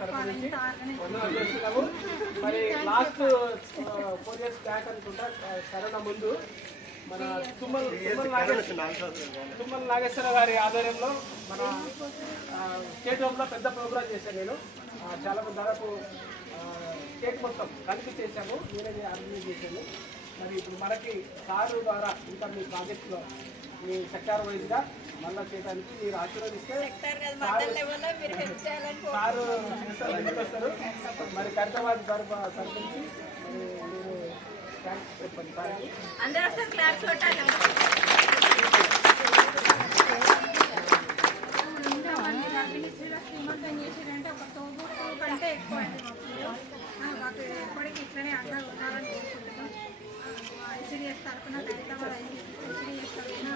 తరఫు నుంచి వందనాలు చేస్తున్నాము. మరి లాస్ట్ 4 years బ్యాక్ అనుకుంటా కరోనా ముందు మన తుమ్మల నాగేశ్వర గారి ఆధ్వర్యంలో మన స్టేట్ హోమ్లో పెద్ద ప్రోగ్రామ్ చేశాను నేను. చాలా దాదాపు స్టేట్ మొత్తం కలిపి చేశాము, నేనే ఆర్గనైజ్ చేశాను. మరి ఇప్పుడు మనకి సారు ద్వారా ఇంకా మీ ప్రాజెక్టులో మీ సెక్టార్ వైజ్గా మళ్ళీ చేయడానికి మీరు ఆశీర్వదిస్తే సారు వస్తారు. మరి ఖైరతాబాద్ తరఫు నుంచి మరి మీరు థ్యాంక్స్ చెప్పండి సార్కి. కంటే ఎక్కువ మాకు ఎప్పటికీ ఇట్లనే అండగా ఉండాలని కోరుకుంటున్నాం. ఐసీడీఎస్ తరఫున ఖైరతాబాద్ ఐసీడీఎస్ తరఫున